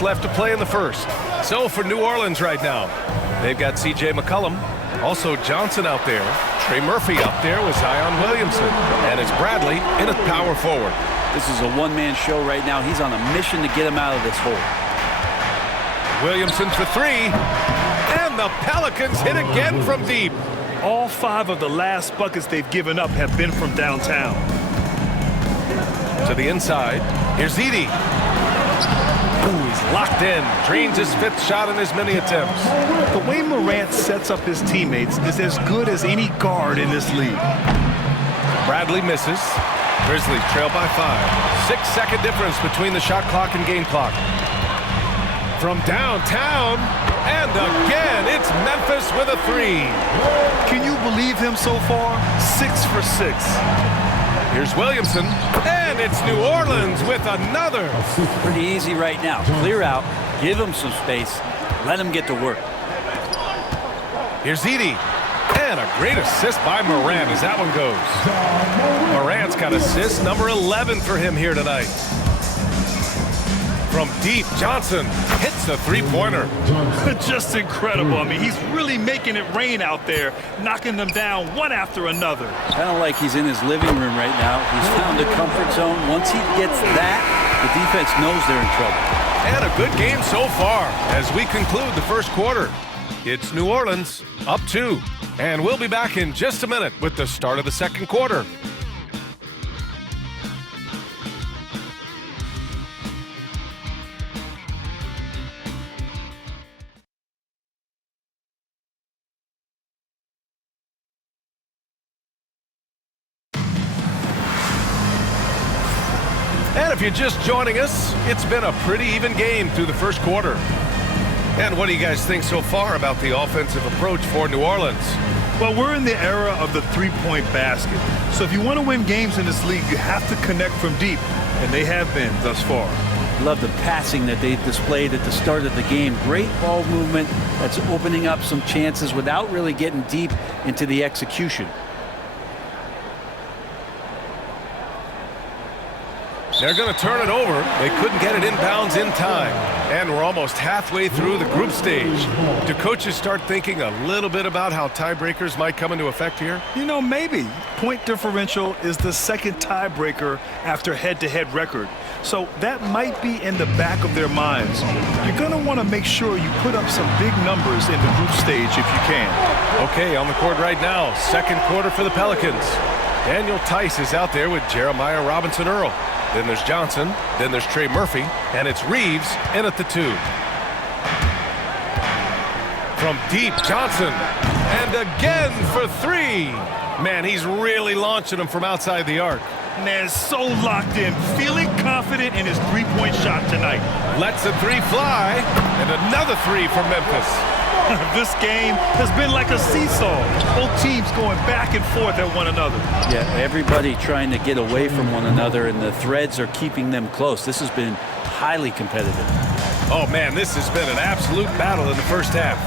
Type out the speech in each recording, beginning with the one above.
left to play in the first. So for New Orleans right now, they've got C.J. McCollum, also Johnson out there, Trey Murphy up there with Zion Williamson, and it's Bradley in at power forward. This is a one-man show right now. He's on a mission to get him out of this hole. Williamson for three, and the Pelicans hit again from deep. All 5 of the last buckets they've given up have been from downtown. To the inside, here's Edey. Ooh, he's locked in. Drains his 5th shot in as many attempts. The way Morant sets up his teammates is as good as any guard in this league. Bradley misses. Grizzlies trail by 5. 6-second difference between the shot clock and game clock. From downtown, and again, it's Memphis with a 3. Can you believe him so far? 6 for 6. Here's Williamson, and it's New Orleans with another. Pretty easy right now. Clear out, give him some space, let him get to work. Here's Edey, and a great assist by Morant as that one goes. Morant's got assist number 11 for him here tonight. From deep, Johnson hits the three-pointer. Just incredible. I mean, he's really making it rain out there, knocking them down one after another. Kind of like he's in his living room right now. He's found a comfort zone. Once he gets that, the defense knows they're in trouble. And a good game so far as we conclude the first quarter. It's New Orleans up 2. And we'll be back in just a minute with the start of the second quarter. And if you're just joining us, it's been a pretty even game through the first quarter. And what do you guys think so far about the offensive approach for New Orleans? Well, we're in the era of the three-point basket. So if you want to win games in this league, you have to connect from deep, and they have been thus far. Love the passing that they displayed at the start of the game. Great ball movement that's opening up some chances without really getting deep into the execution. They're going to turn it over. They couldn't get it inbounds in time. And we're almost halfway through the group stage. Do coaches start thinking a little bit about how tiebreakers might come into effect here? You know, maybe. Point differential is the second tiebreaker after head-to-head record. So that might be in the back of their minds. You're going to want to make sure you put up some big numbers in the group stage if you can. Okay, on the court right now, second quarter for the Pelicans. Daniel Tice is out there with Jeremiah Robinson-Earl. Then there's Johnson, then there's Trey Murphy, and it's Reeves in at the 2. From deep, Johnson, and again for 3. Man, he's really launching them from outside the arc. Man, so locked in, feeling confident in his three-point shot tonight. Lets the 3 fly, and another 3 for Memphis. This game has been like a seesaw. Both teams going back and forth at one another. Yeah, everybody trying to get away from one another, and the threads are keeping them close. This has been highly competitive. Oh, man, this has been an absolute battle in the first half.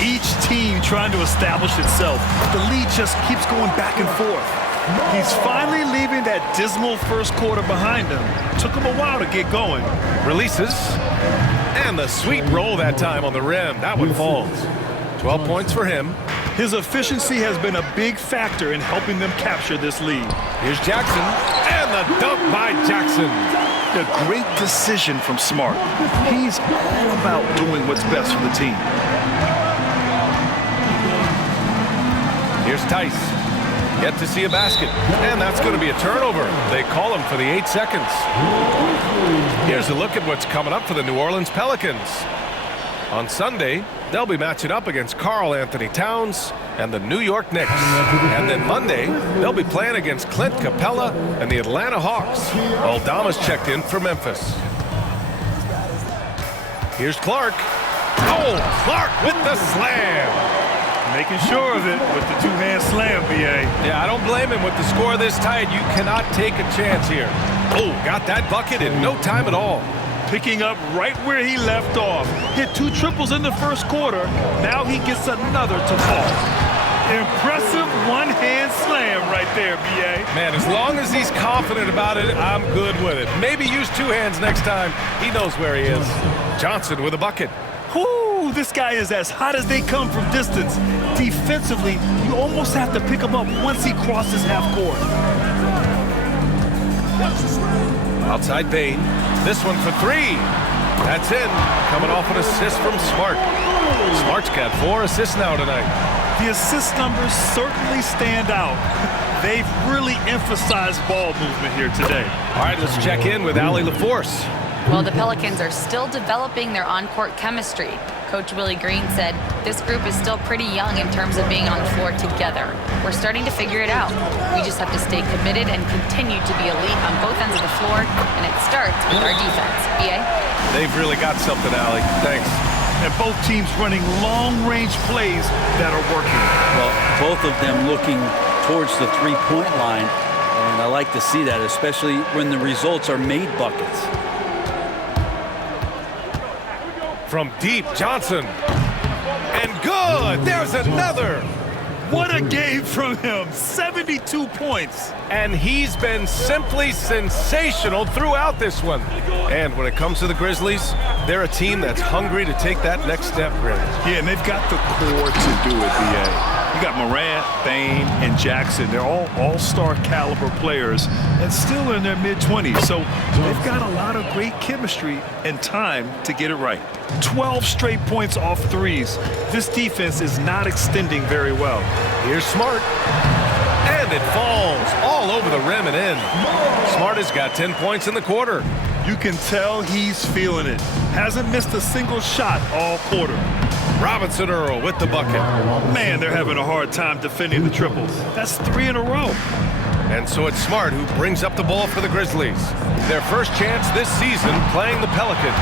Each team trying to establish itself. The lead just keeps going back and forth. He's finally leaving that dismal first quarter behind him. Took him a while to get going. Releases. And the sweet roll that time on the rim. That one falls. 12 points for him. His efficiency has been a big factor in helping them capture this lead. Here's Jackson. And the dunk by Jackson. A great decision from Smart. He's all about doing what's best for the team. Here's Tice. Yet to see a basket. And that's going to be a turnover. They call him for the 8 seconds. Here's a look at what's coming up for the New Orleans Pelicans. On Sunday, they'll be matching up against Karl Anthony Towns and the New York Knicks. And then Monday, they'll be playing against Clint Capella and the Atlanta Hawks. Aldama's checked in for Memphis. Here's Clark. Oh, Clark with the slam. Making sure of it with the two-hand slam, B.A. Yeah, I don't blame him with the score this tight. You cannot take a chance here. Oh, got that bucket in no time at all. Picking up right where he left off. Hit 2 triples in the first quarter. Now he gets another to fall. Impressive one-hand slam right there, B.A. Man, as long as he's confident about it, I'm good with it. Maybe use two hands next time. He knows where he is. Johnson with a bucket. Whoo, this guy is as hot as they come from distance. Defensively, you almost have to pick him up once he crosses half court. Outside Bain. This one for three. That's in. Coming off an assist from Smart. Smart's got 4 assists now tonight. The assist numbers certainly stand out. They've really emphasized ball movement here today. All right, let's check in with Allie LaForce. Well, the Pelicans are still developing their on-court chemistry. Coach Willie Green said this group is still pretty young in terms of being on the floor together. We're starting to figure it out. We just have to stay committed and continue to be elite on both ends of the floor, and it starts with our defense. B.A.? They've really got something, Allie. Thanks. And both teams running long-range plays that are working. Well, both of them looking towards the three-point line, and I like to see that, especially when the results are made buckets. From deep, Johnson. And good! There's another! What a game from him. 72 points. And he's been simply sensational throughout this one. And when it comes to the Grizzlies, they're a team that's hungry to take that next step, Greg. Yeah, and they've got the core to do it, B.A. You got Morant, Bain, and Jackson. They're all all-star caliber players and still in their mid-20s. So they've got a lot of great chemistry and time to get it right. 12 straight points off threes. This defense is not extending very well. Here's Smart. And it falls all over the rim and in. Smart has got 10 points in the quarter. You can tell he's feeling it. Hasn't missed a single shot all quarter. Robinson Earl with the bucket. Man, they're having a hard time defending the triples. That's 3 in a row. And so it's Smart who brings up the ball for the Grizzlies. Their first chance this season playing the Pelicans.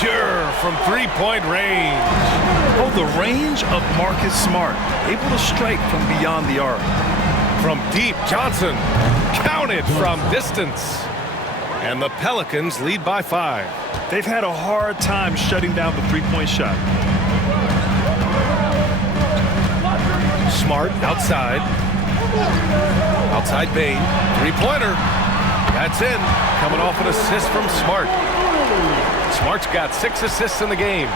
Pure from three-point range. Oh, the range of Marcus Smart. Able to strike from beyond the arc. From deep, Johnson. Counted from distance. And the Pelicans lead by 5. They've had a hard time shutting down the three-point shot. Smart outside. Outside Bain. Three-pointer. That's in. Coming off an assist from Smart. Smart's got 6 assists in the game.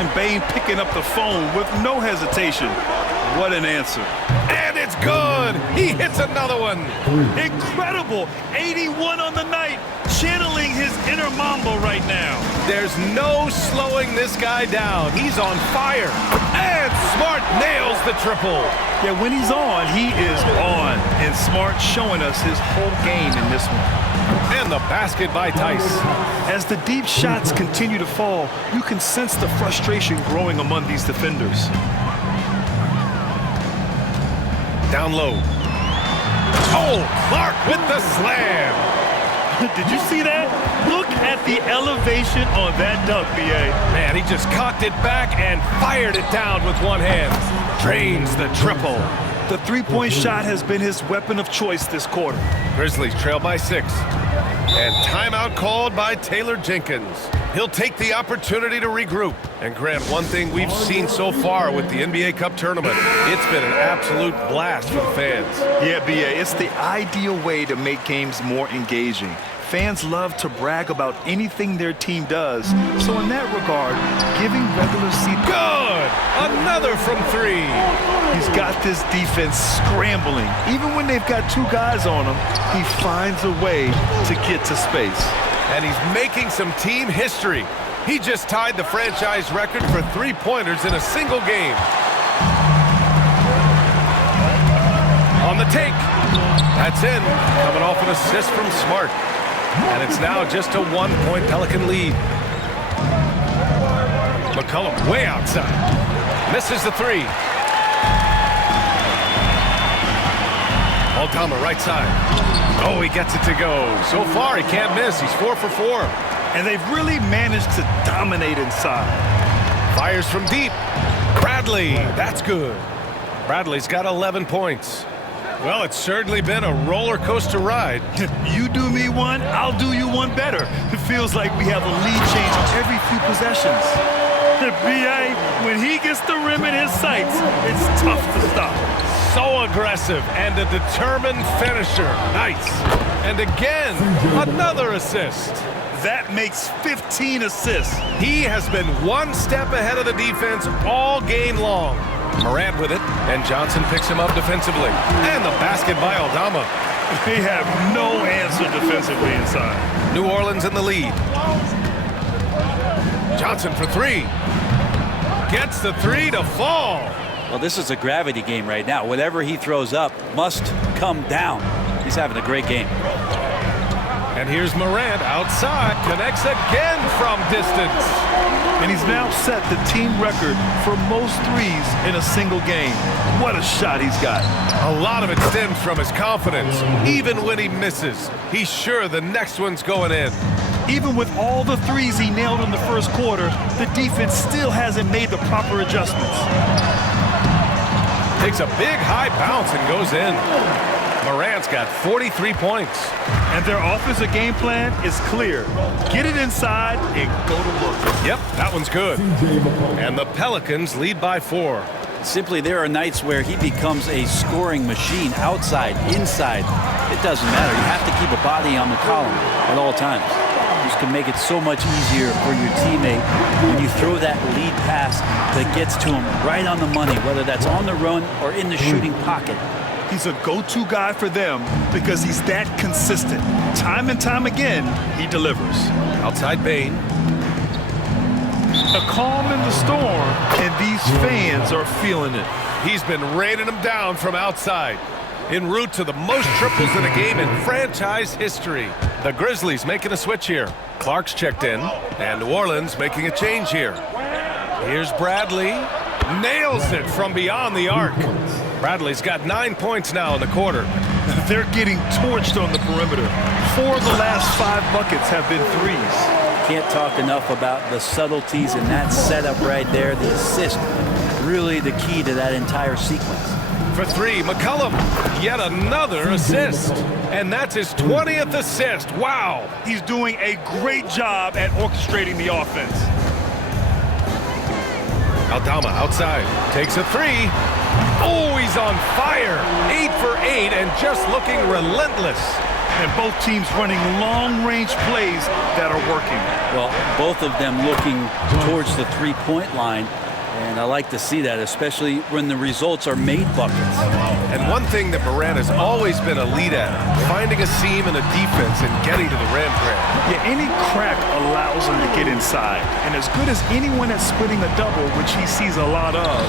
And Bain picking up the phone with no hesitation. What an answer. And it's good. He hits another one. Incredible. 81 on the night. Channeling his inner Mamba right now. There's no slowing this guy down. He's on fire. And Smart nails the triple. Yeah, when he's on, he is on. And Smart showing us his whole game in this one. And the basket by Tice. As the deep shots continue to fall, you can sense the frustration growing among these defenders. Down low. Oh, Clark with the slam. Did you see that? Look at the elevation on that dunk, B.A. Man, he just cocked it back and fired it down with one hand. Drains the triple. The three-point shot has been his weapon of choice this quarter. Grizzlies trail by 6. And timeout called by Taylor Jenkins. He'll take the opportunity to regroup. And Grant, one thing we've seen so far with the NBA Cup tournament, it's been an absolute blast for the fans. Yeah, B.A., it's the ideal way to make games more engaging. Fans love to brag about anything their team does. So in that regard, giving regular season... Good! Another from 3. He's got this defense scrambling. Even when they've got 2 guys on him, he finds a way to get to space. And he's making some team history. He just tied the franchise record for three-pointers in a single game. On the take. That's in. Coming off an assist from Smart. And it's now just a 1-point Pelican lead. McCollum way outside. Misses the 3. Ball down the right side. Oh, he gets it to go. So far, he can't miss. He's 4 for 4. And they've really managed to dominate inside. Fires from deep. Bradley, that's good. Bradley's got 11 points. Well, it's certainly been a roller coaster ride. You do me one, I'll do you one better. It feels like we have a lead change every few possessions. B.A., when he gets the rim in his sights, it's tough to stop. So aggressive and a determined finisher. Nice. And again, another assist. That makes 15 assists. He has been one step ahead of the defense all game long. Morant with it, and Johnson picks him up defensively. And the basket by Aldama. They have no answer defensively inside. New Orleans in the lead. Johnson for three. Gets the three to fall. Well, this is a gravity game right now. Whatever he throws up must come down. He's having a great game. And here's Morant outside. Connects again from distance. And he's now set the team record for most threes in a single game. What a shot he's got. A lot of it stems from his confidence. Even when he misses, he's sure the next one's going in. Even with all the threes he nailed in the first quarter, the defense still hasn't made the proper adjustments. Takes a big high bounce and goes in. Morant's got 43 points. And their offensive game plan is clear. Get it inside and go to work. Yep, that one's good. And the Pelicans lead by 4. Simply, there are nights where he becomes a scoring machine, outside, inside. It doesn't matter. You have to keep a body on the column at all times. This can make it so much easier for your teammate when you throw that lead pass that gets to him right on the money, whether that's on the run or in the shooting pocket. He's a go-to guy for them because he's that consistent. Time and time again, he delivers. Outside Bain. A calm in the storm, and these fans are feeling it. He's been raining them down from outside. En route to the most triples in a game in franchise history. The Grizzlies making a switch here. Clark's checked in, and New Orleans making a change here. Here's Bradley. Nails it from beyond the arc. Bradley's got 9 points now in the quarter. They're getting torched on the perimeter. 4 of the last 5 buckets have been threes. Can't talk enough about the subtleties in that setup right there. The assist, really the key to that entire sequence. For three, McCollum, yet another assist. And that's his 20th assist. Wow. He's doing a great job at orchestrating the offense. Aldama outside, takes a three. Oh, he's on fire. 8 for 8 and just looking relentless. And both teams running long-range plays that are working. Well, both of them looking towards the three-point line. And I like to see that, especially when the results are made buckets. And one thing that Morant has always been elite at, finding a seam in a defense and getting to the rim, Grant. Yeah, any crack allows him to get inside. And as good as anyone at splitting a double, which he sees a lot of.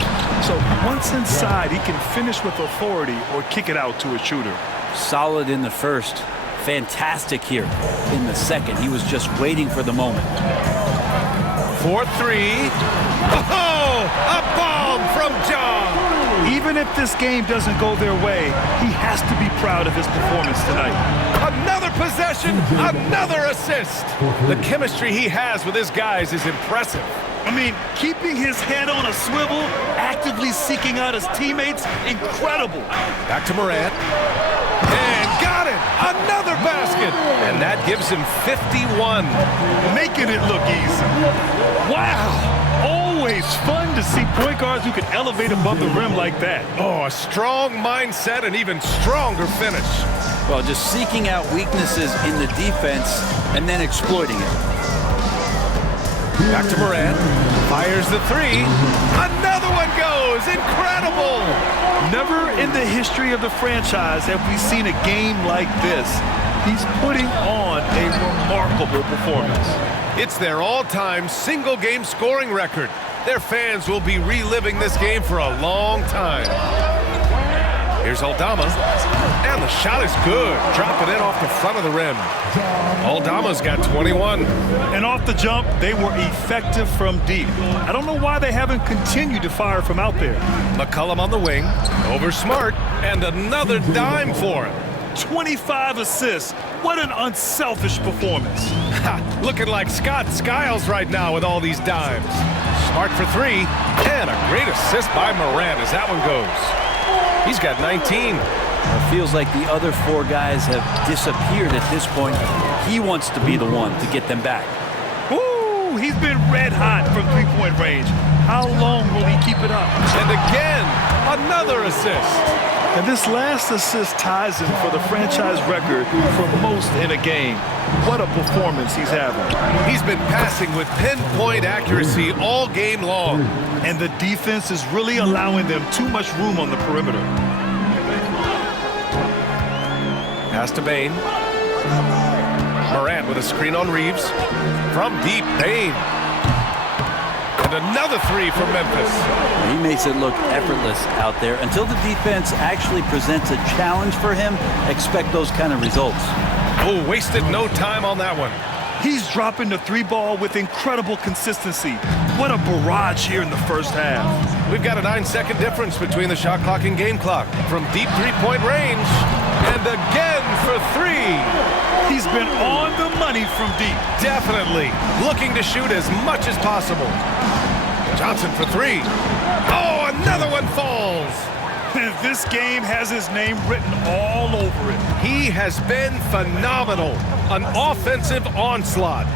So once inside, he can finish with authority or kick it out to a shooter. Solid in the first. Fantastic here in the second. He was just waiting for the moment. 4-3. Oh, a bomb from John. Even if this game doesn't go their way, he has to be proud of his performance tonight. Another possession, another assist. The chemistry he has with his guys is impressive. I mean, keeping his head on a swivel, actively seeking out his teammates, incredible. Back to Morant. And got it! Another basket! And that gives him 51. Making it look easy. Wow! Always fun to see point guards who can elevate above the rim like that. Oh, a strong mindset and even stronger finish. Well, just seeking out weaknesses in the defense and then exploiting it. Back to Morant. Fires the three. Another one goes. Incredible! Never in the history of the franchise have we seen a game like this. He's putting on a remarkable performance. It's their all-time single-game scoring record. Their fans will be reliving this game for a long time. Here's Aldama, and the shot is good. Dropping in off the front of the rim. Aldama's got 21. And off the jump, they were effective from deep. I don't know why they haven't continued to fire from out there. McCollum on the wing, over Smart, and another dime for him. 25 assists. What an unselfish performance. Looking like Scott Skiles right now with all these dimes. Smart for three, and a great assist by Morant as that one goes. He's got 19. It feels like the other 4 guys have disappeared at this point. He wants to be the one to get them back. Woo! He's been red hot from three-point range. How long will he keep it up? And again, another assist. And this last assist ties him for the franchise record for most in a game. What a performance he's having. He's been passing with pinpoint accuracy all game long. And the defense is really allowing them too much room on the perimeter. Pass to Bain. Morant with a screen on Reeves. From deep, Bain. And another three from Memphis. He makes it look effortless out there. Until the defense actually presents a challenge for him, expect those kind of results. Oh, wasted no time on that one. He's dropping the three ball with incredible consistency. What a barrage here in the first half. We've got a 9-second difference between the shot clock and game clock. From deep three-point range. And again for three. He's been on the money from deep. Definitely looking to shoot as much as possible. Johnson for three. Oh, another one falls. This game has his name written all over it. He has been phenomenal. An offensive onslaught.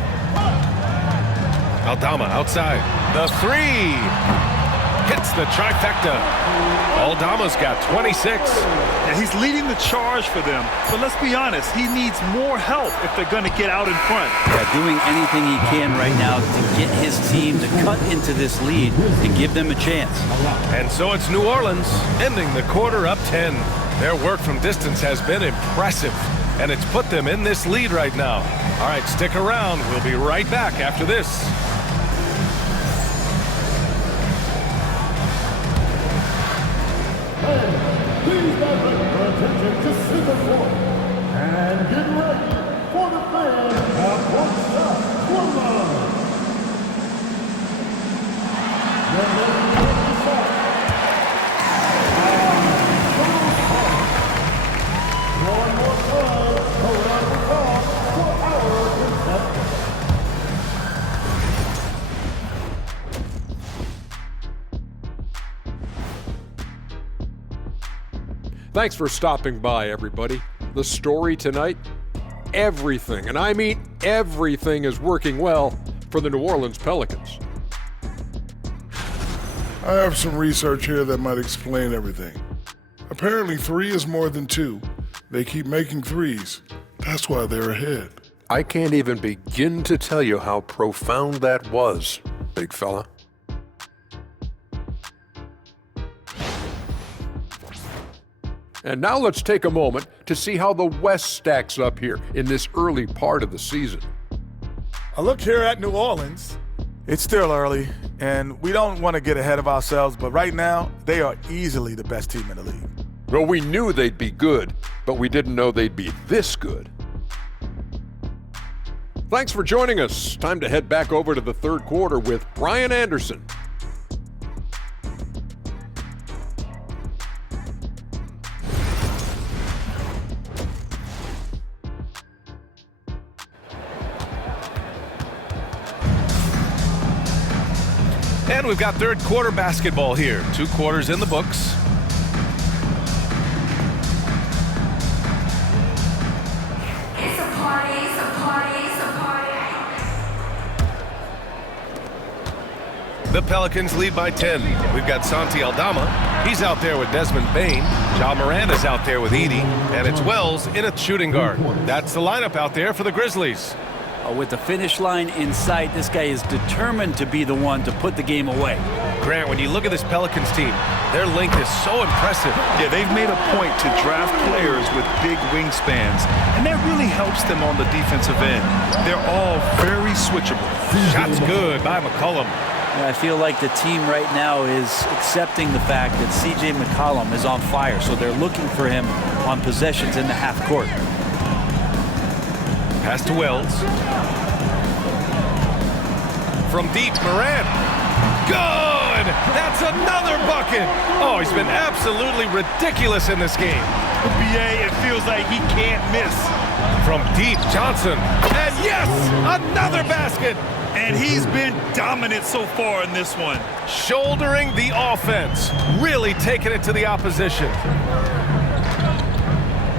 Aldama outside. The three. Hits the trifecta. Aldama's got 26. And he's leading the charge for them. But let's be honest, he needs more help if they're going to get out in front. Yeah, doing anything he can right now to get his team to cut into this lead and give them a chance. And so it's New Orleans ending the quarter up 10. Their work from distance has been impressive, and it's put them in this lead right now. All right, stick around. We'll be right back after this. Please direct your attention to center court and get ready for the fan half-court shot tournament. Your next quarter shot. One more time around the clock for our contestants. Thanks for stopping by, everybody. The story tonight, everything, and I mean everything, is working well for the New Orleans Pelicans. I have some research here that might explain everything. Apparently 3 is more than 2. They keep making threes. That's why they're ahead. I can't even begin to tell you how profound that was, big fella. And now let's take a moment to see how the West stacks up here in this early part of the season. I look here at New Orleans. It's still early, and we don't want to get ahead of ourselves, but right now, they are easily the best team in the league. Well, we knew they'd be good, but we didn't know they'd be this good. Thanks for joining us. Time to head back over to the third quarter with Brian Anderson. And we've got third quarter basketball here. 2 quarters in the books. It's a party, it's a party, it's a party. The Pelicans lead by 10. We've got Santi Aldama. He's out there with Desmond Bain. Ja Morant is out there with Edey. And it's Wells in at shooting guard. That's the lineup out there for the Grizzlies. With the finish line in sight, this guy is determined to be the one to put the game away. Grant, when you look at this Pelicans team, their length is so impressive. Yeah, they've made a point to draft players with big wingspans, and that really helps them on the defensive end. They're all very switchable. Shots good by McCollum. And I feel like the team right now is accepting the fact that C.J. McCollum is on fire, so they're looking for him on possessions in the half court. Pass to Wells. From deep, Morant. Good! That's another bucket! Oh, he's been absolutely ridiculous in this game. BA, it feels like he can't miss. From deep, Johnson. And yes, another basket! And he's been dominant so far in this one. Shouldering the offense. Really taking it to the opposition.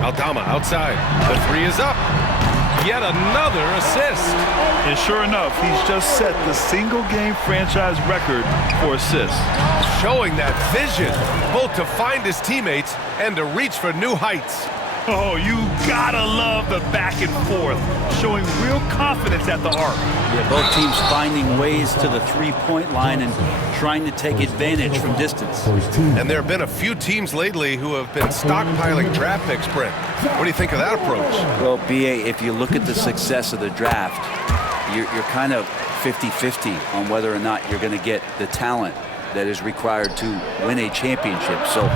Aldama outside. The 3 is up. yet another assist. And sure enough, he's just set the single-game franchise record for assists. Showing that vision, both to find his teammates and to reach for new heights. Oh, you gotta love the back and forth, showing real confidence at the arc. Yeah, both teams finding ways to the three-point line and trying to take advantage from distance. And there have been a few teams lately who have been stockpiling draft picks, Brent. What do you think of that approach? Well, B.A., if you look at the success of the draft, you're kind of 50-50 on whether or not you're going to get the talent that is required to win a championship. So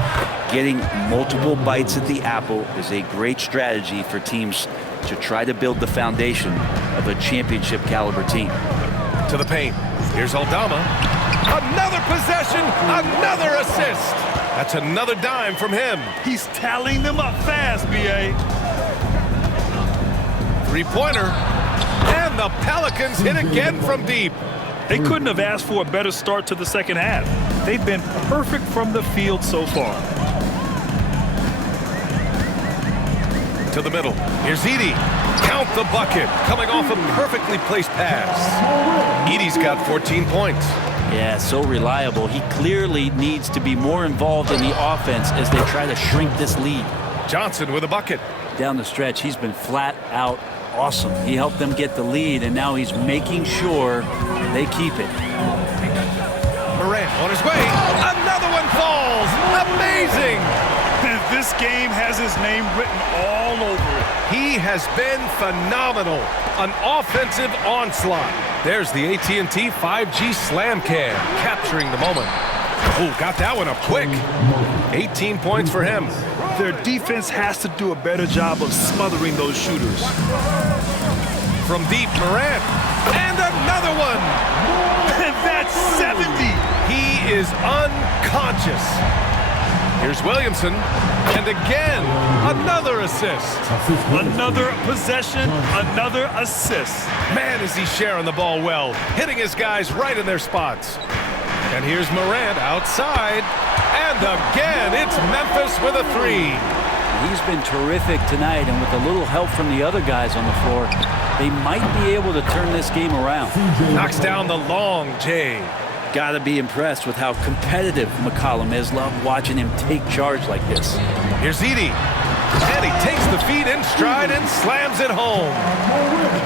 getting multiple bites at the apple is a great strategy for teams to try to build the foundation of a championship caliber team. To the paint. Here's Aldama. Another possession, another assist. That's another dime from him. He's tallying them up fast, B.A. Three-pointer. And the Pelicans hit again from deep. They couldn't have asked for a better start to the second half. They've been perfect from the field so far. To the middle. Here's Edey. Count the bucket. Coming off a perfectly placed pass. Edey's got 14 points. Yeah, so reliable. He clearly needs to be more involved in the offense as they try to shrink this lead. Johnson with a bucket. Down the stretch, he's been flat out awesome. He helped them get the lead, and now he's making sure they keep it. Morant on his way. Another one falls. Amazing. This game has his name written all over it. He has been phenomenal. An offensive onslaught. There's the AT&T 5G Slam Cam, capturing the moment. Oh, got that one up quick. 18 points for him. Their defense has to do a better job of smothering those shooters. From deep, Morant. And another one. That's 70. He is unconscious. Here's Williamson. And again, another assist. Another possession, another assist. Man, is he sharing the ball well. Hitting his guys right in their spots. And here's Morant outside. And again, it's Memphis with a three. He's been terrific tonight, and with a little help from the other guys on the floor, they might be able to turn this game around. Knocks down the long J. Gotta be impressed with how competitive McCollum is. Love watching him take charge like this. Here's Edey. And he takes the feed in stride and slams it home.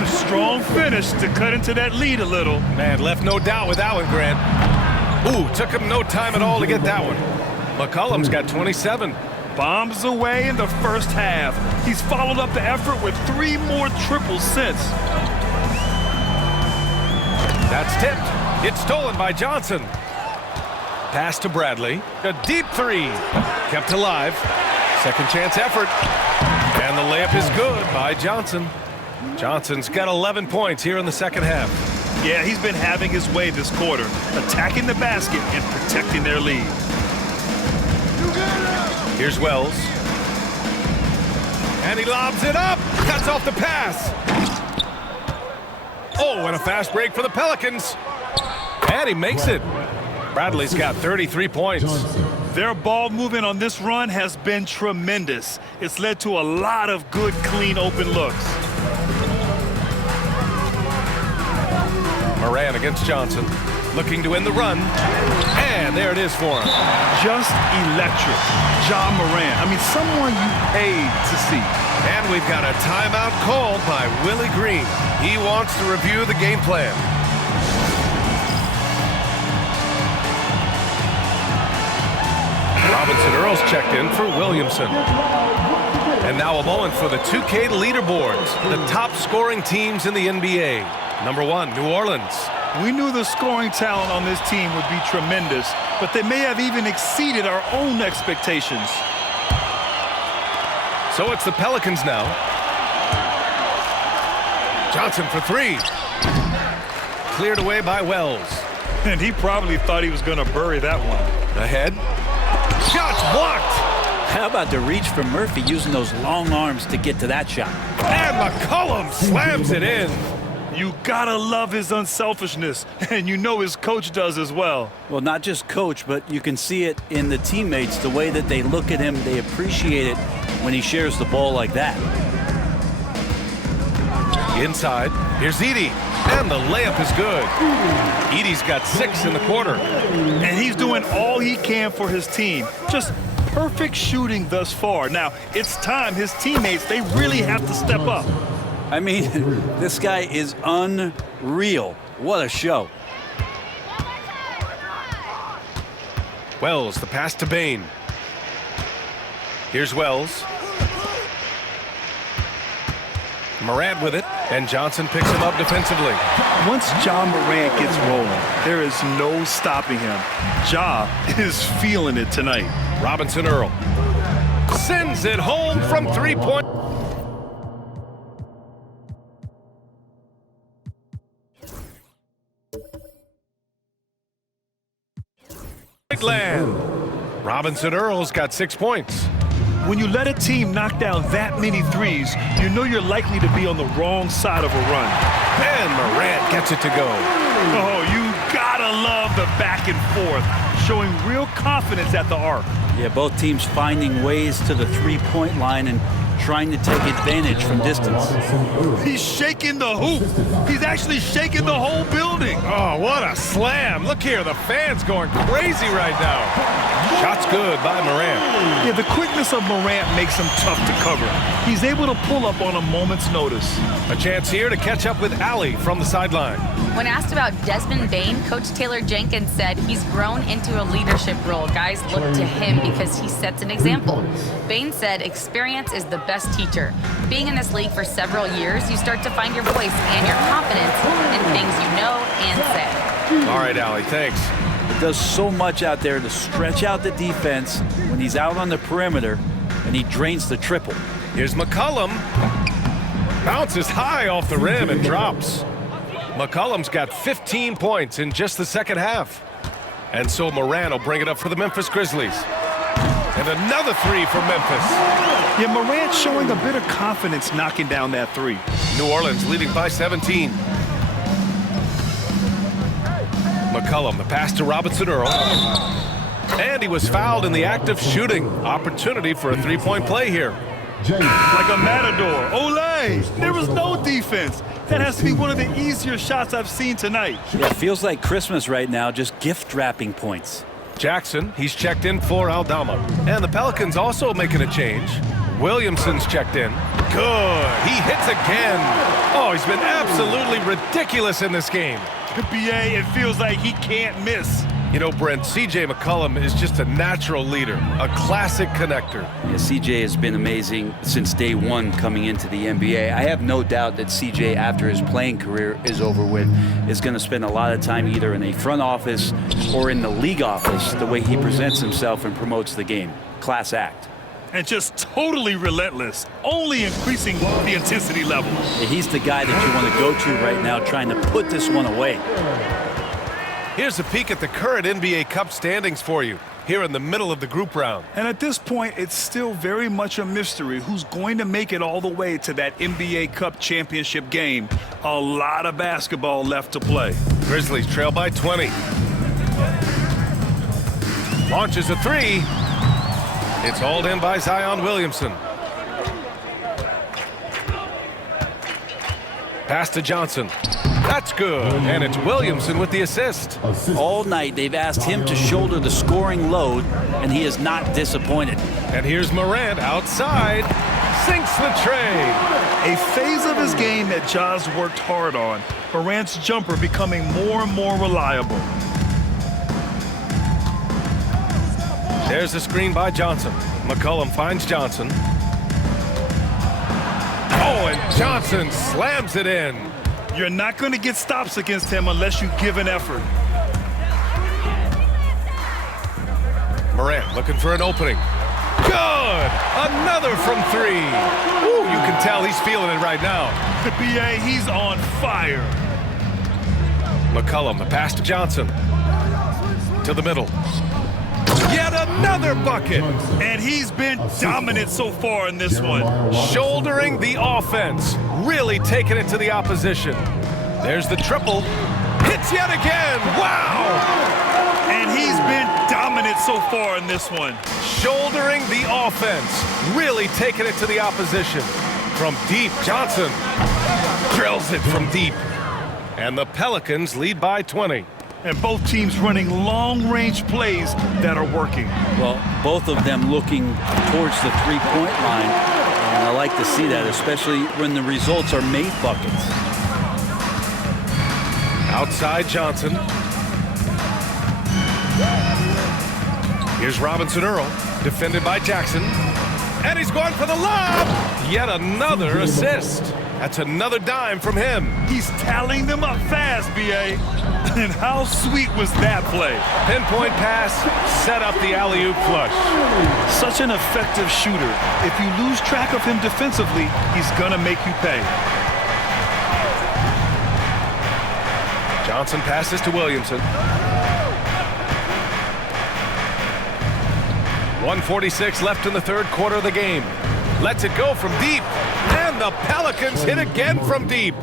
A strong finish to cut into that lead a little. Man, left no doubt with that one, Grant. Ooh, took him no time at all to get that one. McCollum's got 27. Bombs away in the first half. He's followed up the effort with 3 more triples since. That's tipped. It's stolen by Johnson. Pass to Bradley. A deep three. Kept alive. Second chance effort. And the layup is good by Johnson. Johnson's got 11 points here in the second half. Yeah, he's been having his way this quarter, attacking the basket and protecting their lead. Here's Wells. And he lobs it up. Cuts off the pass. Oh, and a fast break for the Pelicans. And he makes it. Bradley's got 33 points. Their ball movement on this run has been tremendous. It's led to a lot of good, clean, open looks. Morant against Johnson. Looking to win the run. And there it is for him. Just electric. Ja Morant. I mean, someone you paid to see. And we've got a timeout called by Willie Green. He wants to review the game plan. Robinson Earls checked in for Williamson. And now a moment for the 2K leaderboards. The top scoring teams in the NBA. Number 1, New Orleans. We knew the scoring talent on this team would be tremendous, but they may have even exceeded our own expectations. So it's the Pelicans now. Johnson for 3. Cleared away by Wells. And he probably thought he was going to bury that one. Ahead. Shots blocked. How about the reach from Murphy using those long arms to get to that shot? And McCollum slams it in. You gotta love his unselfishness, and you know his coach does as well. Well, not just coach, but you can see it in the teammates, the way that they look at him. They appreciate it when he shares the ball like that. Inside, here's Edie, and the layup is good. Edie's got 6 in the quarter. And he's doing all he can for his team. Just perfect shooting thus far. Now, it's time his teammates, they really have to step up. I mean, this guy is unreal. What a show. Wells, the pass to Bain. Here's Wells. Morant with it, and Johnson picks him up defensively. Once Ja Morant gets rolling, there is no stopping him. Ja is feeling it tonight. Robinson Earl sends it home from 3-point. Land. Robinson Earl's got 6 points. When you let a team knock down that many threes, you know you're likely to be on the wrong side of a run. And Morant gets it to go. Oh, you gotta love the back and forth, showing real confidence at the arc. Yeah, both teams finding ways to the three-point line and trying to take advantage from distance. He's shaking the hoop. He's actually shaking the whole building. Oh, what a slam. Look here, the fans going crazy right now. Shot's good by Morant. Yeah, the quickness of Morant makes him tough to cover. He's able to pull up on a moment's notice. A chance here to catch up with Allie from the sideline. When asked about Desmond Bain, Coach Taylor Jenkins said he's grown into a leadership role. Guys look to him because he sets an example. Bain said experience is the best teacher. Being in this league for several years, you start to find your voice and your confidence in things you know and say. All right, Allie, thanks. He does so much out there to stretch out the defense when he's out on the perimeter, and he drains the triple. Here's McCollum. Bounces high off the rim and drops. McCollum's got 15 points in just the second half. And so Morant will bring it up for the Memphis Grizzlies. And another three for Memphis. Yeah, Morant showing a bit of confidence knocking down that three. New Orleans leading by 17. McCollum, the pass to Robinson Earl. And he was fouled in the act of shooting. Opportunity for a three-point play here. Like a matador. Olay! There was no defense. That has to be one of the easier shots I've seen tonight. Yeah, it feels like Christmas right now, just gift wrapping points. Jackson, he's checked in for Aldama. And the Pelicans also making a change. Williamson's checked in. Good. He hits again. Oh, he's been absolutely ridiculous in this game. BA, it feels like he can't miss. You know, Brent, C.J. McCollum is just a natural leader, a classic connector. Yeah, C.J. has been amazing since day one coming into the NBA. I have no doubt that C.J., after his playing career is over with, is going to spend a lot of time either in a front office or in the league office, the way he presents himself and promotes the game. Class act. And just totally relentless, only increasing the intensity level. Yeah, he's the guy that you want to go to right now, trying to put this one away. Here's a peek at the current NBA Cup standings for you, here in the middle of the group round. And at this point, it's still very much a mystery who's going to make it all the way to that NBA Cup championship game. A lot of basketball left to play. Grizzlies trail by 20. Launches a three. It's hauled in by Zion Williamson. Pass to Johnson. That's good, and it's Williamson with the assist. All night they've asked him to shoulder the scoring load, and he is not disappointed. And here's Morant outside. Sinks the tray. A phase of his game that Ja's worked hard on. Morant's jumper becoming more and more reliable. There's a screen by Johnson. McCollum finds Johnson. Oh, and Johnson slams it in. You're not going to get stops against him unless you give an effort. Morant looking for an opening. Good! Another from three. Ooh, you can tell he's feeling it right now. The BA, he's on fire. McCollum, the pass to Johnson. To the middle. Yet another bucket. And he's been dominant so far in this one. Shouldering the offense. Really taking it to the opposition. There's the triple. Hits yet again. Wow! And he's been dominant so far in this one. Shouldering the offense. Really taking it to the opposition. From deep, Johnson. Drills it from deep. And the Pelicans lead by 20. And both teams running long-range plays that are working. Well, both of them looking towards the three-point line. And I like to see that, especially when the results are made buckets. Outside Johnson. Here's Robinson Earl, defended by Jackson. And he's going for the lob. Yet another assist. That's another dime from him. He's tallying them up fast, B.A. And how sweet was that play? Pinpoint pass, set up the alley-oop flush. Such an effective shooter. If you lose track of him defensively, he's going to make you pay. Johnson passes to Williamson. 1:46 left in the third quarter of the game. Lets it go from deep. And the Pelicans hit again from deep.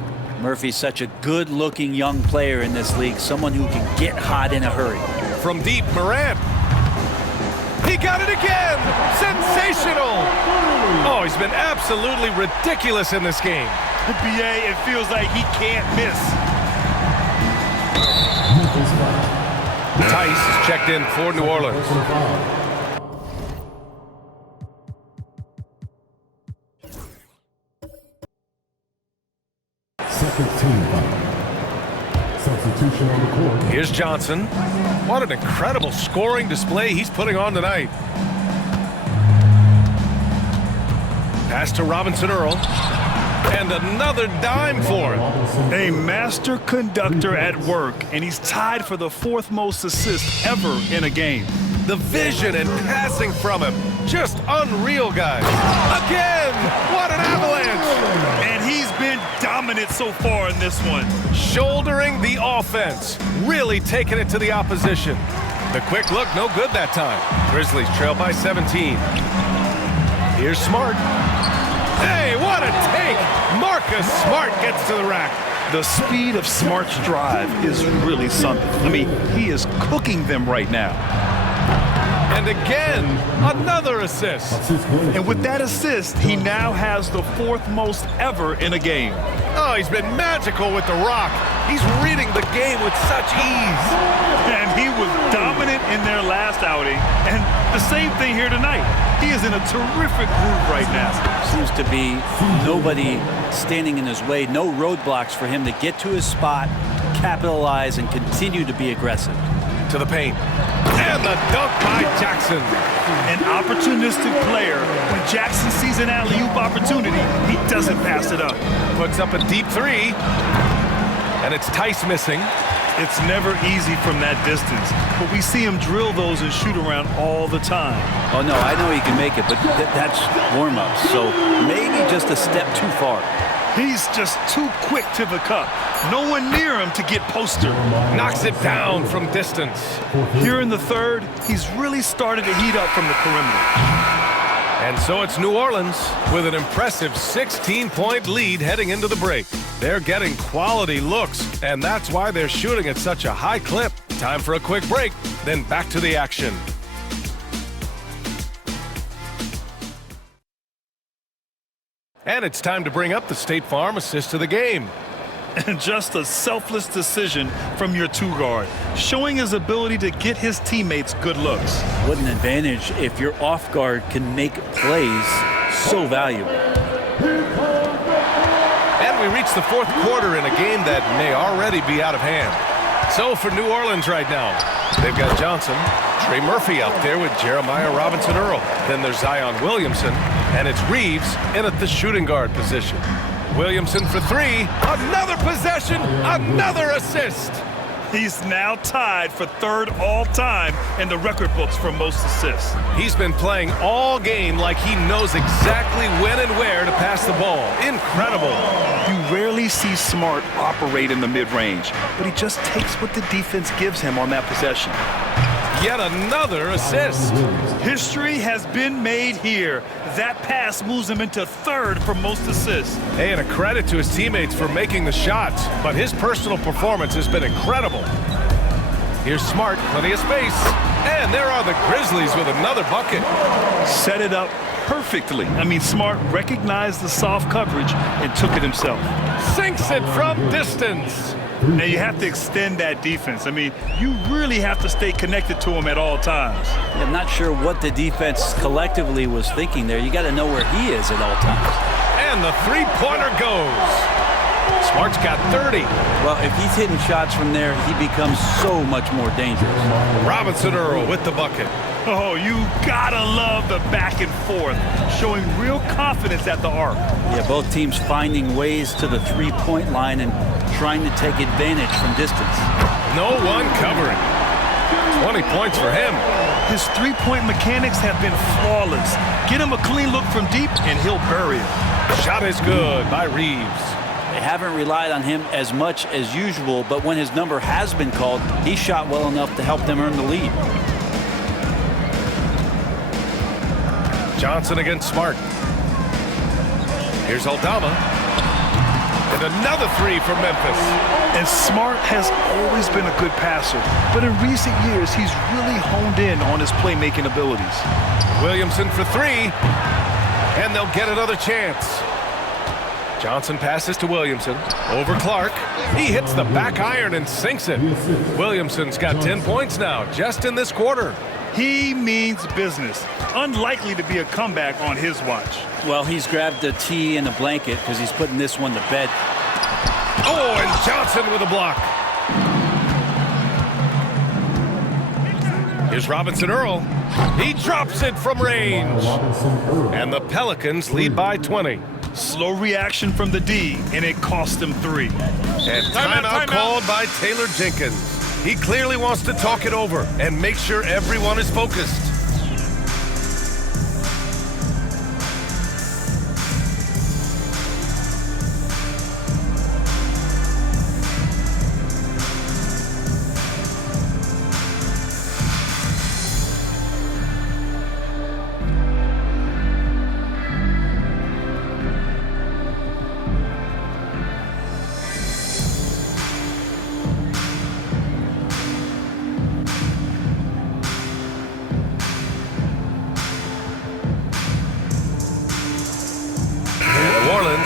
Murphy's such a good-looking young player in this league, someone who can get hot in a hurry. From deep, Morant. He got it again! Sensational! Oh, he's been absolutely ridiculous in this game. B.A., it feels like he can't miss. Tice is checked in for New Orleans. Second team foul. Substitution on the court. Here's Johnson. What an incredible scoring display he's putting on tonight. Pass to Robinson Earl. And another dime for him. A master conductor at work, and he's tied for the fourth most assists ever in a game. The vision and passing from him. Just unreal, guys. Again! What an avalanche! And he's been dominant so far in this one. Shouldering the offense. Really taking it to the opposition. The quick look, no good that time. Grizzlies trail by 17. Here's Smart. Hey, what a take! Marcus Smart gets to the rack. The speed of Smart's drive is really something. I mean, he is cooking them right now. And again, another assist. And with that assist, he now has the fourth most ever in a game. Oh, he's been magical with the rock. He's reading the game with such ease. And he was dominant in their last outing. And the same thing here tonight. He is in a terrific groove right now. Seems to be nobody standing in his way, no roadblocks for him to get to his spot, capitalize, and continue to be aggressive. To the paint. And the dunk by Jackson. An opportunistic player. When Jackson sees an alley-oop opportunity, he doesn't pass it up. Puts up a deep three. And it's Tice missing. It's never easy from that distance, but we see him drill those and shoot around all the time. Oh, no, I know he can make it, but that's warm-up, so maybe just a step too far. He's just too quick to the cup. No one near him to get poster. Knocks it down from distance. Here in the third, he's really started to heat up from the perimeter. And so it's New Orleans with an impressive 16-point lead heading into the break. They're getting quality looks, and that's why they're shooting at such a high clip. Time for a quick break, then back to the action. And it's time to bring up the State Farm assist of the game. And just a selfless decision from your two-guard, showing his ability to get his teammates good looks. What an advantage if your off-guard can make plays so valuable. And we reach the fourth quarter in a game that may already be out of hand. So for New Orleans right now, they've got Johnson, Trey Murphy out there with Jeremiah Robinson-Earl. Then there's Zion Williamson, and it's Reeves in at the shooting guard position. Williamson for three, another possession, another assist. He's now tied for third all-time in the record books for most assists. He's been playing all game like he knows exactly when and where to pass the ball. Incredible. You rarely see Smart operate in the mid-range, but he just takes what the defense gives him on that possession. Yet another assist. History has been made here. That pass moves him into third for most assists. Hey, and a credit to his teammates for making the shots, but his personal performance has been incredible. Here's Smart, plenty of space. And there are the Grizzlies with another bucket. Set it up perfectly. I mean, Smart recognized the soft coverage and took it himself. Sinks it from distance. Now you have to extend that defense. I mean, you really have to stay connected to him at all times. I'm not sure what the defense collectively was thinking there. You got to know where he is at all times. And the three-pointer goes. Smart's got 30. Well, if he's hitting shots from there, he becomes so much more dangerous. Robinson Earl with the bucket. Oh, you gotta love the back and forth, showing real confidence at the arc. Yeah, both teams finding ways to the three-point line and trying to take advantage from distance. No one covering. 20 points for him. His three-point mechanics have been flawless. Get him a clean look from deep, and he'll bury it. Shot is good by Reeves. They haven't relied on him as much as usual, but when his number has been called, he shot well enough to help them earn the lead. Johnson against Smart. Here's Aldama. And another three for Memphis. And Smart has always been a good passer, but in recent years, he's really honed in on his playmaking abilities. Williamson for three. And they'll get another chance. Johnson passes to Williamson. Over Clark. He hits the back iron and sinks it. Williamson's got 10 points now, just in this quarter. He means business. Unlikely to be a comeback on his watch. Well, he's grabbed a tee and a blanket because he's putting this one to bed. Oh, and Johnson with a block. Here's Robinson Earl. He drops it from range. And the Pelicans lead by 20. Slow reaction from the D, and it cost him 3. And timeout called by Taylor Jenkins. He clearly wants to talk it over and make sure everyone is focused.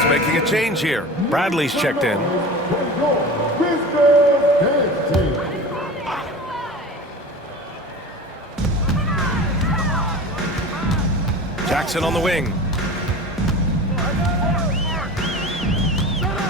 Making a change here. Bradley's checked in. Jackson on the wing.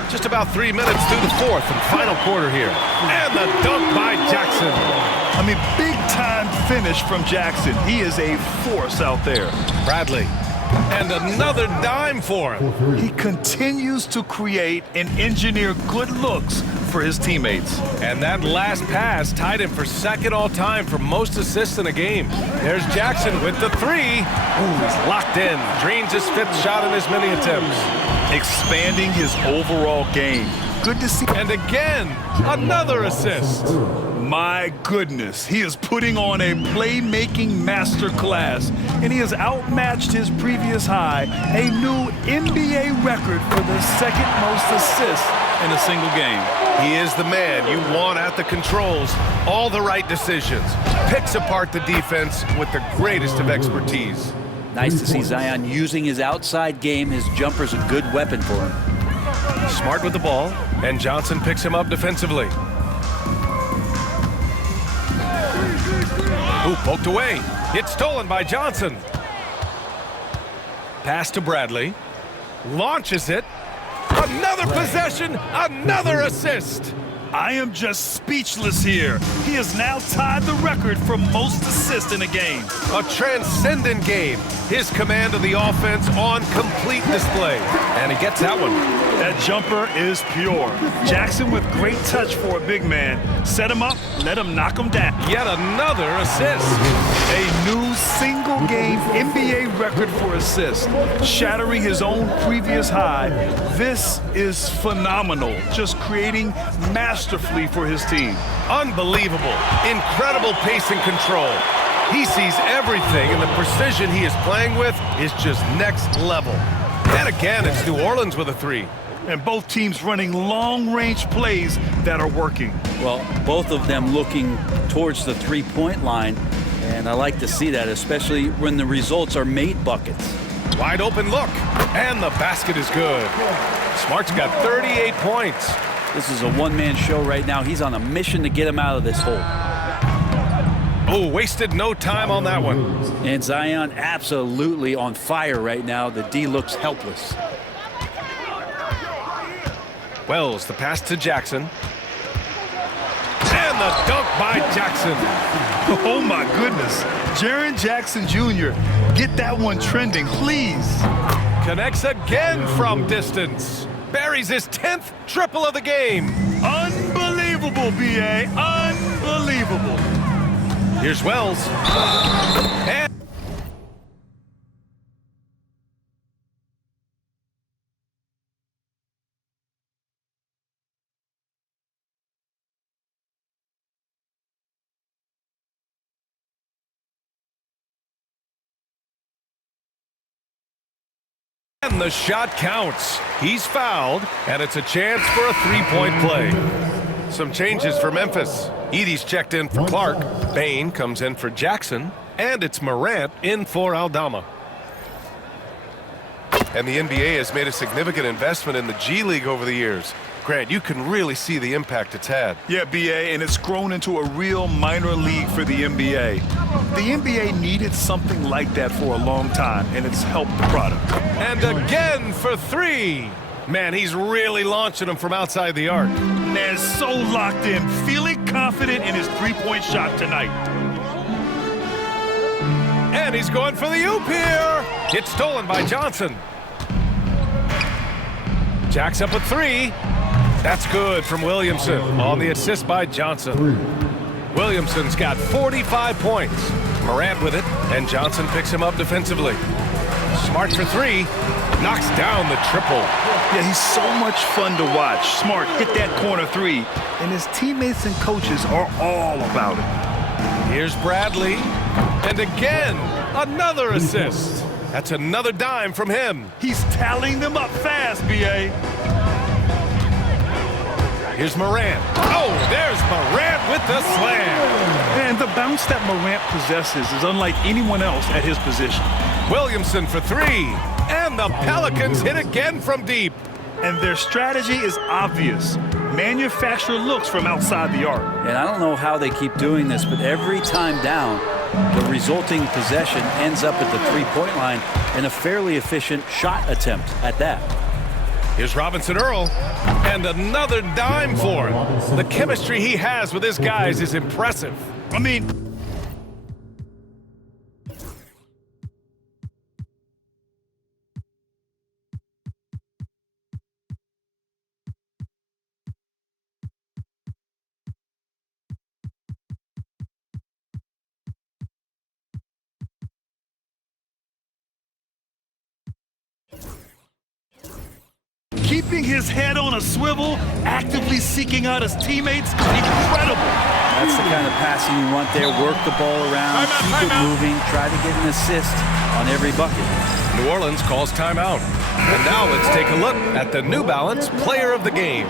Just about 3 minutes through the fourth and final quarter here. And the dunk by Jackson. I mean, big-time finish from Jackson. He is a force out there. Bradley. And another dime for him. He continues to create and engineer good looks for his teammates. And that last pass tied him for second all-time for most assists in a game. There's Jackson with the three. Ooh, he's locked in. Drains his 5th shot in as many attempts. Expanding his overall game. Good to see. And again, another assist. My goodness, he is putting on a playmaking masterclass, and he has outmatched his previous high, a new NBA record for the second most assists in a single game. He is the man you want at the controls. All the right decisions. Picks apart the defense with the greatest of expertise. Nice to see Zion using his outside game. His jumper's a good weapon for him. Smart with the ball, and Johnson picks him up defensively. Ooh, poked away. It's stolen by Johnson. Pass to Bradley. Launches it. Another possession, another assist. I am just speechless here. He has now tied the record for most assists in a game. A transcendent game. His command of the offense on complete display. And he gets that one. That jumper is pure. Jackson with great touch for a big man. Set him up, let him knock him down. Yet another assist. A new single-game NBA record for assists, shattering his own previous high. This is phenomenal. Just creating masterfully for his team. Unbelievable. Incredible pace and control. He sees everything, and the precision he is playing with is just next level. And again, it's New Orleans with a three. And both teams running long-range plays that are working. Well, both of them looking towards the three-point line, and I like to see that, especially when the results are made buckets. Wide open look. And the basket is good. Smart's got 38 points. This is a one-man show right now. He's on a mission to get him out of this hole. Oh, wasted no time on that one. And Zion absolutely on fire right now. The D looks helpless. Wells, the pass to Jackson. And the dunk by Jackson. Oh, my goodness. Jaren Jackson Jr., get that one trending, please. Connects again from distance. Buries his 10th triple of the game. Unbelievable, B.A. Unbelievable. Here's Wells. And the shot counts. He's fouled, and it's a chance for a three-point play. Some changes for Memphis. Edey's checked in for Clark. Bain comes in for Jackson. And it's Morant in for Aldama. And the NBA has made a significant investment in the G League over the years. Grant, you can really see the impact it's had. Yeah, B.A., and it's grown into a real minor league for the NBA. The NBA needed something like that for a long time, and it's helped the product. And again for three. Man, he's really launching them from outside the arc. Man, so locked in, feeling confident in his three-point shot tonight. And he's going for the oop here. It's stolen by Johnson. Jack's up at three. That's good from Williamson on the assist by Johnson. Williamson's got 45 points. Morant with it, and Johnson picks him up defensively. Smart for three. Knocks down the triple. Yeah, he's so much fun to watch. Smart hit that corner three, and his teammates and coaches are all about it. Here's Bradley. And again, another assist. That's another dime from him. He's tallying them up fast, B.A. Here's Morant. Oh, there's Morant with the slam. And the bounce that Morant possesses is unlike anyone else at his position. Williamson for three. And the Pelicans hit again from deep. And their strategy is obvious. Manufacture looks from outside the arc. And I don't know how they keep doing this, but every time down, the resulting possession ends up at the three-point line in a fairly efficient shot attempt at that. Here's Robinson Earl, and another dime for him. The chemistry he has with his guys is impressive. I mean, keeping his head on a swivel, actively seeking out his teammates, incredible. That's the kind of passing you want there. Work the ball around, keep it moving, try to get an assist on every bucket. New Orleans calls timeout. And now let's take a look at the New Balance Player of the Game.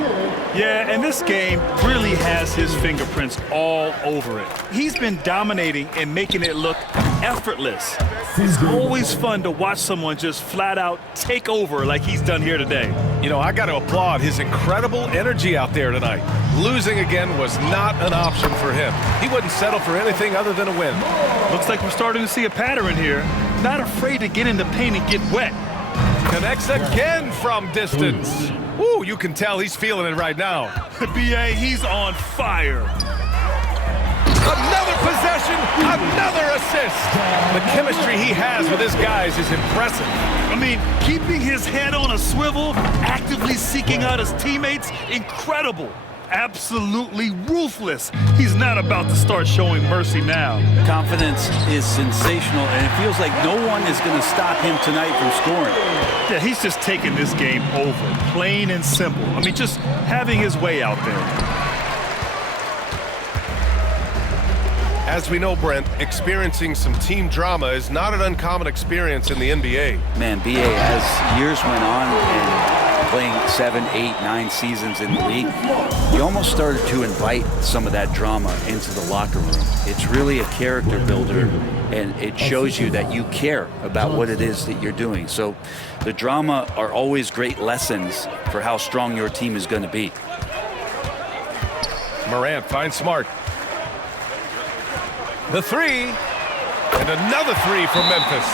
Yeah, and this game really has his fingerprints all over it. He's been dominating and making it look effortless. It's always fun to watch someone just flat out take over like he's done here today. You know, I got to applaud his incredible energy out there tonight. Losing again was not an option for him. He wouldn't settle for anything other than a win. Looks like we're starting to see a pattern here. Not afraid to get in the paint and get wet. Connects again from distance. Ooh, you can tell he's feeling it right now. B.A., he's on fire. Another possession, another assist. The chemistry he has with his guys is impressive. I mean, keeping his head on a swivel, actively seeking out his teammates, incredible. Absolutely ruthless. He's not about to start showing mercy now. Confidence is sensational, and it feels like no one is going to stop him tonight from scoring. Yeah, he's just taking this game over, plain and simple. I mean, just having his way out there. As we know, Brent, experiencing some team drama is not an uncommon experience in the NBA. Man, B.A., as years went on and playing 7, 8, 9 seasons in the league, you almost started to invite some of that drama into the locker room. It's really a character builder, and it shows you that you care about what it is that you're doing. So the drama are always great lessons for how strong your team is going to be. Morant finds Smart. The three, and another three from Memphis.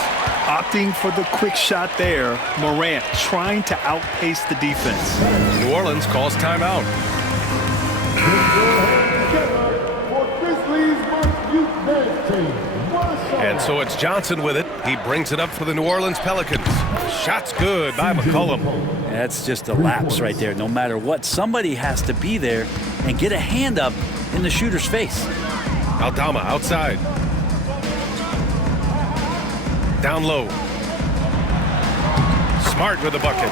Opting for the quick shot there. Morant trying to outpace the defense. New Orleans calls timeout. And so it's Johnson with it. He brings it up for the New Orleans Pelicans. Shot's good by McCollum. That's just a lapse right there. No matter what, somebody has to be there and get a hand up in the shooter's face. Aldama outside. Down low. Smart with the bucket.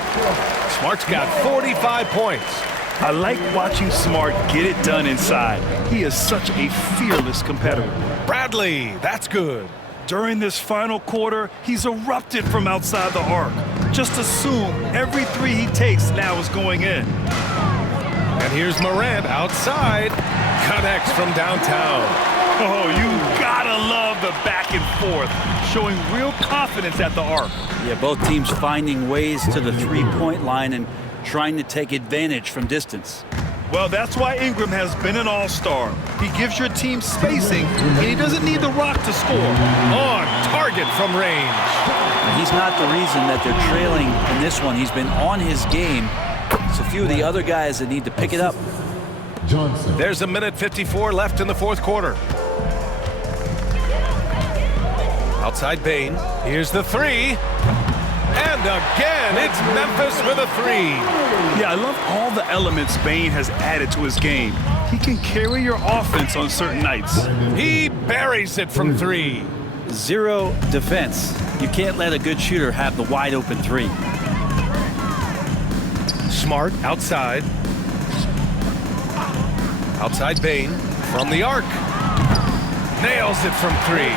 Smart's got 45 points. I like watching Smart get it done inside. He is such a fearless competitor. Bradley, that's good. During this final quarter, he's erupted from outside the arc. Just assume every three he takes now is going in. And here's Morant outside. Connects from downtown. Oh, you gotta love the back and forth, showing real confidence at the arc. Yeah, both teams finding ways to the three-point line and trying to take advantage from distance. Well, that's why Ingram has been an all-star. He gives your team spacing, and he doesn't need the rock to score. On target from range. And he's not the reason that they're trailing in this one. He's been on his game. It's a few of the other guys that need to pick it up. Johnson. There's a minute 54 left in the fourth quarter. Outside Bain. Here's the three. And again, it's Memphis with a three. Yeah, I love all the elements Bain has added to his game. He can carry your offense on certain nights. He buries it from three. Zero defense. You can't let a good shooter have the wide open three. Smart outside. Outside Bain from the arc. Nails it from three.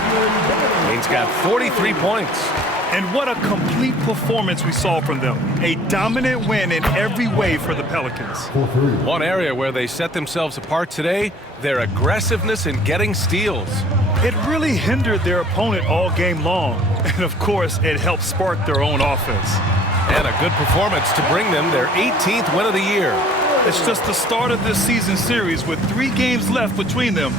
Bain's got 43 points. And what a complete performance we saw from them. A dominant win in every way for the Pelicans. One area where they set themselves apart today, their aggressiveness in getting steals. It really hindered their opponent all game long. And of course, it helped spark their own offense. And a good performance to bring them their 18th win of the year. It's just the start of this season series with 3 games left between them.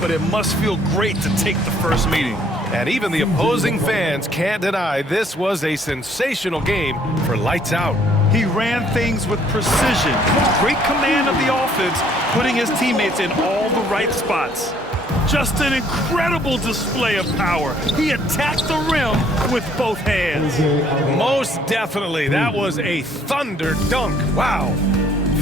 But it must feel great to take the first meeting. And even the opposing fans can't deny this was a sensational game for Lights Out. He ran things with precision, great command of the offense, putting his teammates in all the right spots. Just an incredible display of power. He attacked the rim with both hands. Most definitely, that was a thunder dunk. Wow.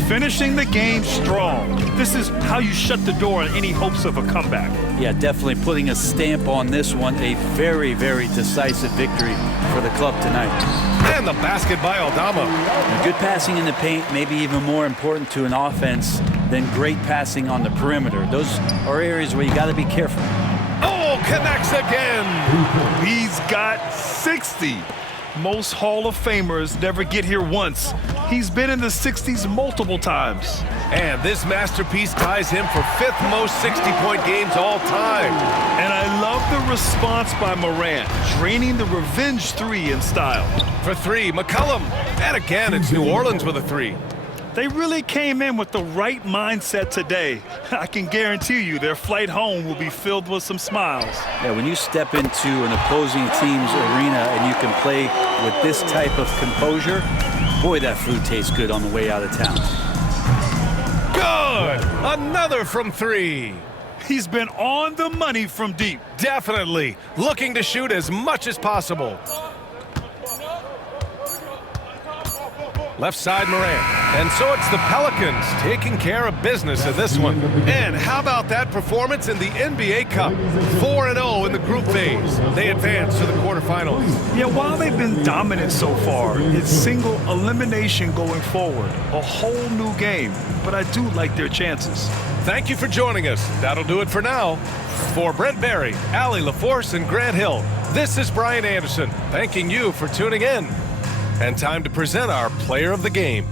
Finishing the game strong. This is how you shut the door on any hopes of a comeback. Yeah, definitely putting a stamp on this one. A very, very decisive victory for the club tonight. And the basket by Aldama. And good passing in the paint, maybe even more important to an offense than great passing on the perimeter. Those are areas where you got to be careful. Oh, connects again. He's got 60. Most Hall of Famers never get here once. He's been in the 60s multiple times. And this masterpiece ties him for 5th most 60-point games all time. And I love the response by Morant, draining the revenge three in style. For three, McCollum. And again, it's New Orleans with a three. They really came in with the right mindset today. I can guarantee you their flight home will be filled with some smiles. Yeah, when you step into an opposing team's arena and you can play with this type of composure, boy, that food tastes good on the way out of town. Good! Another from three. He's been on the money from deep. Definitely. Looking to shoot as much as possible. Left side Morant. And so it's the Pelicans taking care of business in this one. And how about that performance in the NBA Cup? 4-0 in the group phase. They advance to the quarterfinals. Yeah, while they've been dominant so far, it's single elimination going forward. A whole new game. But I do like their chances. Thank you for joining us. That'll do it for now. For Brent Barry, Allie LaForce, and Grant Hill, this is Brian Anderson, thanking you for tuning in. And time to present our player of the game.